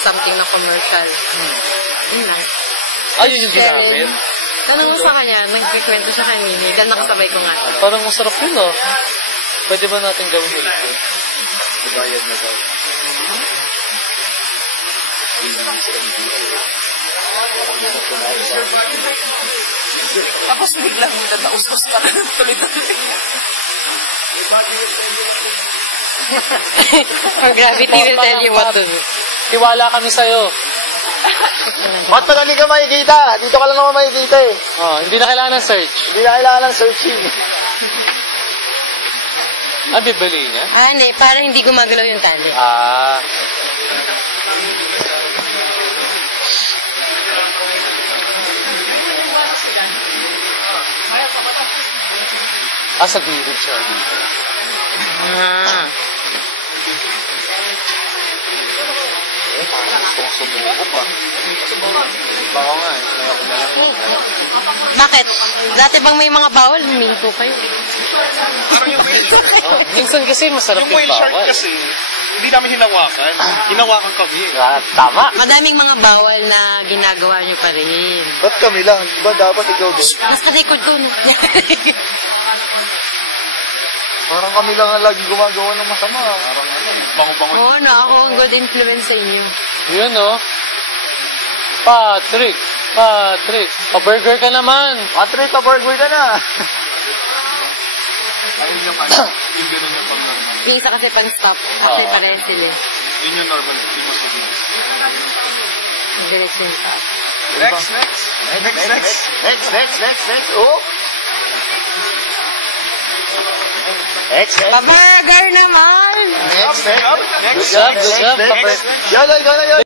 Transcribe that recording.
something na commercial. Yun lang. Yun yung ginamit? Tanong mo sa kanya, nagkikwento siya kanina, dahil nakasabay ko nga. Parang masarap yun, oh. Pwede ba natin gawin ulit yun? Bayad na daw. Tapos biglang nataustos na tuloy-tuloy. Gravity will tell you what to do. Tiwala kami sa'yo. Ba't madali ka makikita? Dito ka lang naman makikita eh. Hindi na kailangan ng search. Hindi na kailangan ng searching. Bibili niya? Hindi. Parang hindi gumagalaw yung tali. Sa gilid siya. Baka nga eh. Bakit? Dati bang may mga bawal, huminto kayo. Parang yung whale shark. Minsan kasi masarap Yung whale shark kasi, hindi namin hinawakan. Hinawakan kami. Tama. Madaming mga bawal na ginagawa nyo pa rin. Ba't kami lang? Diba dapat ikaw din? Mas ka-record ko, no? Parang kami lang ang lagi gumagawa ng masama. Parang Bango-bango. Oo na, ako ang good influence sa inyo. Yun, oh. Patrick. Pa-burger ka naman. Patrick, pa-burger ka na. Ayun yung yung gano'n yung pag-normal. Yung isa kasi pang-stop. Kasi pareho sila. Yun yung normal. Hindi mo sige. Direct yung stop. Next. Oh. Next. Pa-burger naman! Next. Good job. Yan.